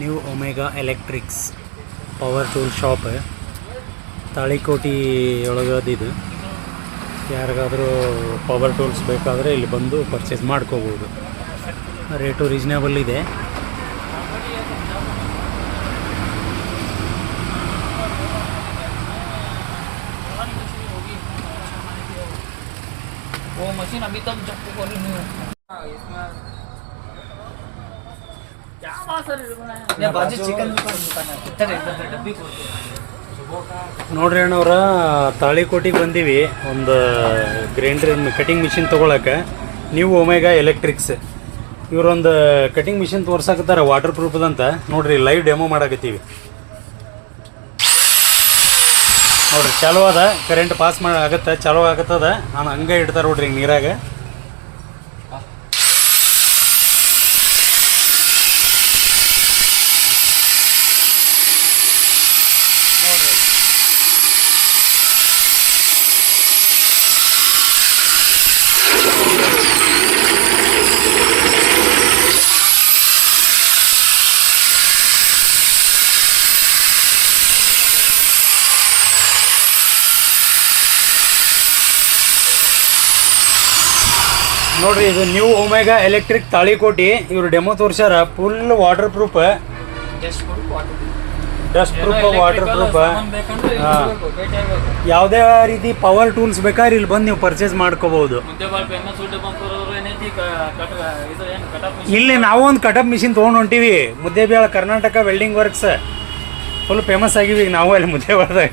New Omega electrics power tool shop Talikoti ಒಳಗದಿದು. ಯಾರಿಗಾದರೂ power tools ಬೇಕಾದರೆ ಇಲ್ಲಿ ಬಂದು ಪರ್ಚೇಸ್ ಮಾಡ್ಕೋಬೋದು. ರೇಟು ರೀಸನೇಬಲ್ ಇದೆ. वो मशीन अभी तक चक्कू खोली नहीं है। क्या बात है बाजी चिकन दुकान है डब्बी ನೋಡ್ರಿ ಅಣ್ಣವ್ರ, ತಾಳಿಕೋಟಿಗೆ ಬಂದೀವಿ ಒಂದು ಗ್ರೈಂಡರ್ ಕಟಿಂಗ್ ಮಿಷಿನ್ ತೊಗೊಳಕ್ಕೆ. ನ್ಯೂ ಒಮೆಗಾ ಎಲೆಕ್ಟ್ರಿಕ್ಸ್ ಇವರೊಂದು ಕಟಿಂಗ್ ಮಿಷಿನ್ ತೋರ್ಸಾಕತ್ತಾರ ವಾಟರ್ ಪ್ರೂಫ್ದಂತ. ನೋಡ್ರಿ ಲೈವ್ ಡೆಮೋ ಮಾಡಾಕತ್ತೀವಿ. ನೋಡ್ರಿ ಚಾಲೂ ಅದ, ಕರೆಂಟ್ ಪಾಸ್ ಆಗತ್ತೆ, ಚಾಲೂ ಆಗತ್ತದ. ನಾನು ಹಂಗೆ ಇಡ್ತಾರೆ ನೋಡ್ರಿ ನೀರಾಗ. ನೋಡ್ರಿ ಇದು ನ್ಯೂ ಒಮೆಗಾ ಎಲೆಕ್ಟ್ರಿಕ್ ತಾಳಿಕೋಟಿ. ಇವರು ಡೆಮೋ ತೋರ್ಸ್ಯಾರ. Full waterproof, dustproof, waterproof. ಯಾವುದೇ ರೀತಿ ಪವರ್ ಟೂಲ್ಸ್ ಬೇಕಾದ್ರೆ ಇಲ್ಲಿ ಬಂದು ನೀವು ಪರ್ಚೇಸ್ ಮಾಡ್ಕೋಬಹುದು. ಇಲ್ಲಿ ನಾವು ಒಂದು ಕಟಪ್ ಮಿಷಿನ್ ತೊಗೊಂಡು ಹೊಂಟಿವಿ. Muddebihal Karnataka welding works full famous ಆಗಿವಿ ಈಗ ನಾವು ಅಲ್ಲಿ ಮುದ್ದೇಬೇಳದಾಗ.